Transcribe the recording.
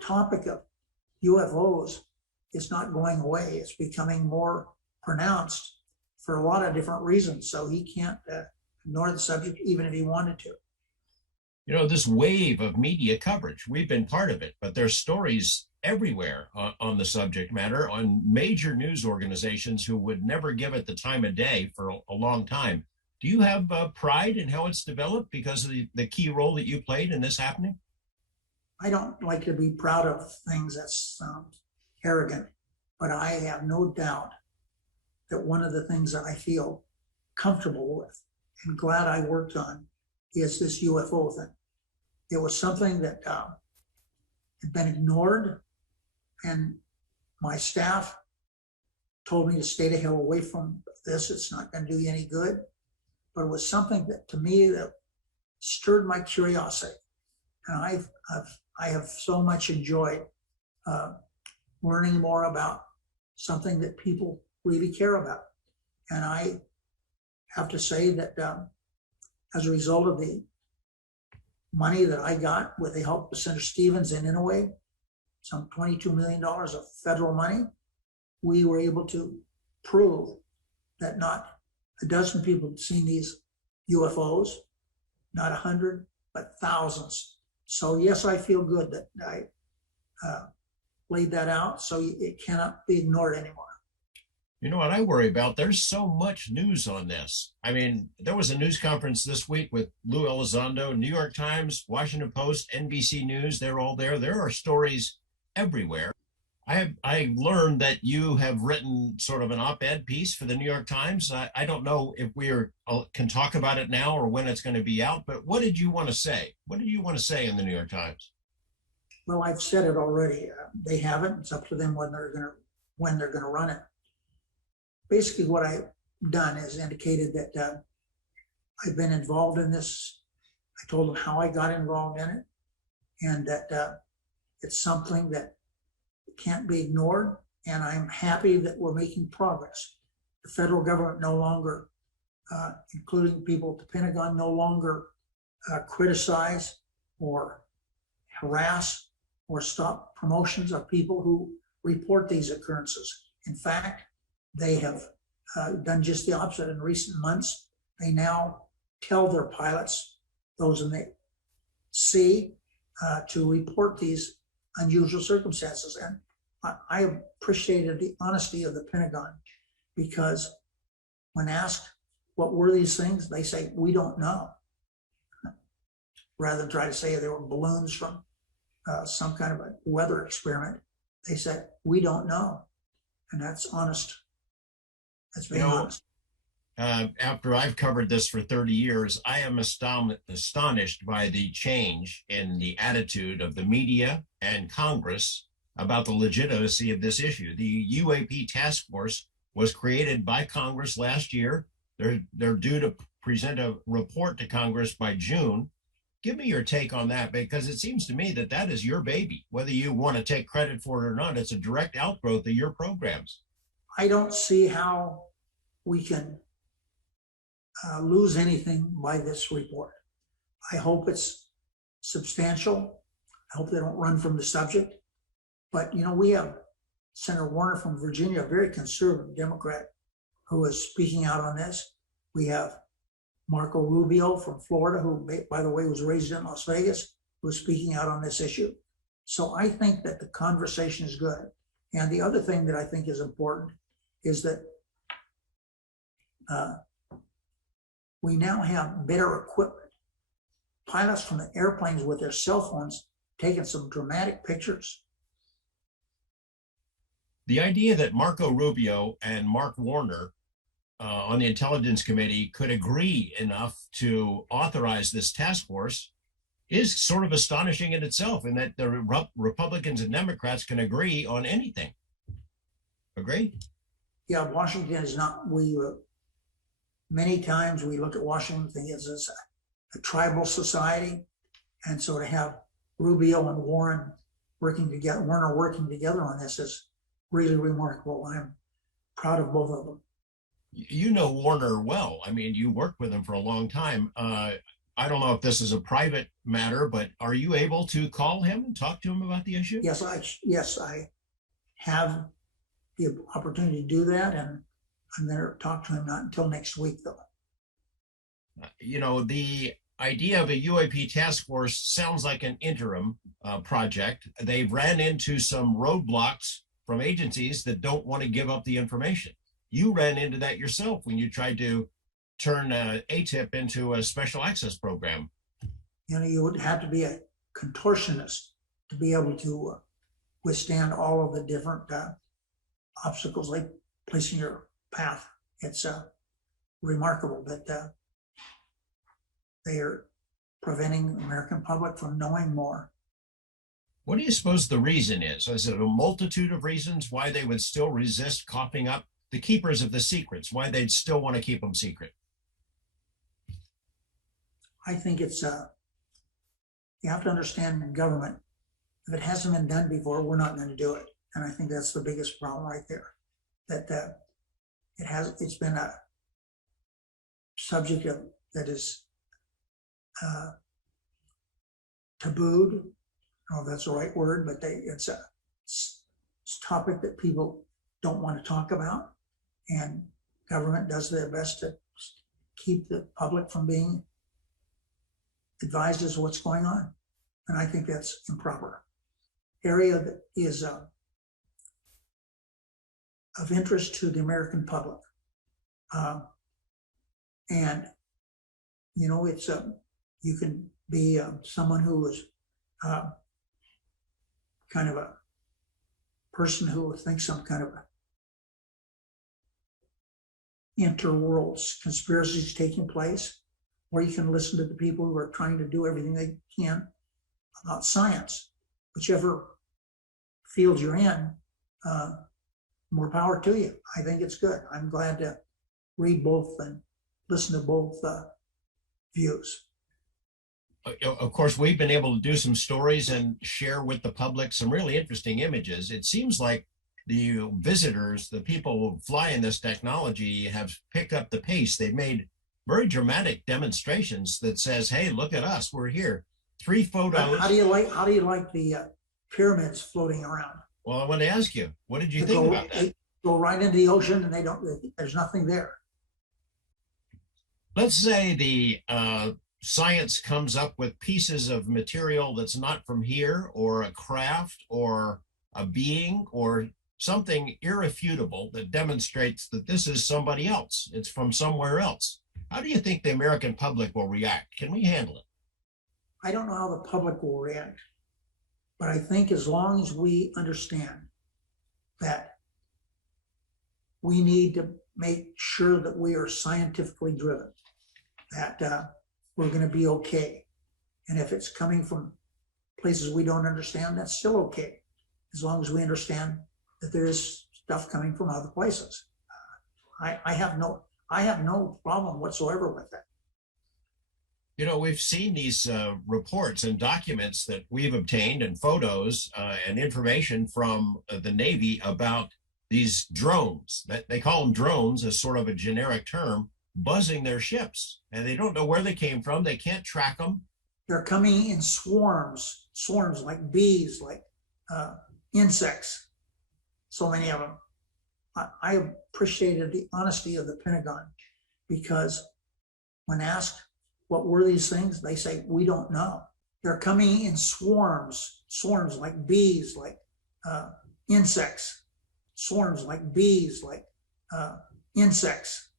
topic of UFOs is not going away. It's becoming more pronounced for a lot of different reasons. So he can't ignore the subject, even if he wanted to. You know, this wave of media coverage, we've been part of it, but there's stories everywhere on the subject matter, on major news organizations who would never give it the time of day for a long time. Do you have pride in how it's developed because of the key role that you played in this happening? I don't like to be proud of things that sound arrogant, but I have no doubt that one of the things that I feel comfortable with and glad I worked on is this UFO thing. It was something that had been ignored, and my staff told me to stay the hell away from this. It's not going to do you any good. But it was something that, to me, that stirred my curiosity, and I have so much enjoyed learning more about something that people really care about. And I have to say that as a result of the money that I got with the help of Senator Stevens in Inouye, some $22 million of federal money, we were able to prove that not a dozen people had seen these UFOs, not 100, but thousands. So yes, I feel good that I laid that out, so it cannot be ignored anymore. You know what I worry about? There's so much news on this. I mean, there was a news conference this week with Lou Elizondo, New York Times, Washington Post, NBC News. They're all there. There are stories everywhere. I learned that you have written sort of an op-ed piece for the New York Times. I don't know if we can talk about it now or when it's going to be out, but what did you want to say? What did you want to say in the New York Times? Well, I've said it already. They haven't. It's up to them when they're going to run it. Basically, what I've done is indicated that I've been involved in this. I told them how I got involved in it, and that it's something that can't be ignored. And I'm happy that we're making progress. The federal government no longer, including people at the Pentagon, no longer criticize or harass or stop promotions of people who report these occurrences. In fact, they have done just the opposite in recent months. They now tell their pilots, those in the sea, to report these unusual circumstances. And I appreciated the honesty of the Pentagon, because when asked what were these things, they say, we don't know. Rather than try to say they were balloons from some kind of a weather experiment, they said, we don't know. And that's honest. That's being honest. After I've covered this for 30 years, I am astonished by the change in the attitude of the media and Congress about the legitimacy of this issue. The UAP task force was created by Congress last year. They're due to present a report to Congress by June. Give me your take on that, because it seems to me that that is your baby. Whether you want to take credit for it or not, it's a direct outgrowth of your programs. I don't see how we can lose anything by this report. I hope it's substantial. I hope they don't run from the subject. But, you know, we have Senator Warner from Virginia, a very conservative Democrat, who is speaking out on this. We have Marco Rubio from Florida, who, by the way, was raised in Las Vegas, who is speaking out on this issue. So I think that the conversation is good. And the other thing that I think is important is that we now have better equipment. Pilots from the airplanes with their cell phones taking some dramatic pictures. The idea that Marco Rubio and Mark Warner on the Intelligence Committee could agree enough to authorize this task force is sort of astonishing in itself, in that the Republicans and Democrats can agree on anything. Agree? Yeah, Washington is not, many times we look at Washington and think it's a tribal society. And so to have Rubio and Warner working together on this is really remarkable. I'm proud of both of them. You know Warner well. I mean, you worked with him for a long time. I don't know if this is a private matter, but are you able to call him and talk to him about the issue? Yes, I have the opportunity to do that, and I'm going to talk to him not until next week, though. The idea of a UAP task force sounds like an interim project. They've ran into some roadblocks from agencies that don't want to give up the information. You ran into that yourself when you tried to turn ATIP into a special access program. You would have to be a contortionist to be able to withstand all of the different obstacles they place in your path. It's remarkable that they are preventing the American public from knowing more. What do you suppose the reason is? Is it a multitude of reasons why they would still resist coughing up the keepers of the secrets, why they'd still want to keep them secret? I think it's, you have to understand in government, if it hasn't been done before, we're not going to do it. And I think that's the biggest problem right there, that it's been a subject that is tabooed. I don't know if that's the right word, but it's a topic that people don't want to talk about. And government does their best to keep the public from being advised as to what's going on. And I think that's improper. Area that is of interest to the American public. And, it's you can be someone who is kind of a person who thinks some kind of interworld conspiracies taking place, or you can listen to the people who are trying to do everything they can about science. Whichever field you're in, more power to you. I think it's good. I'm glad to read both and listen to both views. Of course, we've been able to do some stories and share with the public some really interesting images. It seems like the visitors, the people who fly in this technology, have picked up the pace. They've made very dramatic demonstrations that says, "Hey, look at us, we're here." 3 photos. How do you like the pyramids floating around? Well, I want to ask you, what did you think about that? They go right into the ocean, and there's nothing there. Let's say the science comes up with pieces of material that's not from here, or a craft, or a being, or something irrefutable that demonstrates that this is somebody else. It's from somewhere else. How do you think the American public will react? Can we handle it? I don't know how the public will react, but I think as long as we understand that we need to make sure that we are scientifically driven, that we're going to be okay. And if it's coming from places we don't understand, that's still okay, as long as we understand that there is stuff coming from other places. I have no problem whatsoever with that. We've seen these reports and documents that we've obtained, and photos and information from the Navy about these drones. That they call them drones as sort of a generic term, buzzing their ships, and they don't know where they came from. They can't track them. They're coming in swarms like bees, like insects. So many of them. I appreciated the honesty of the Pentagon, because when asked what were these things, they say, we don't know. They're coming in swarms like bees, like insects, swarms like bees, like insects.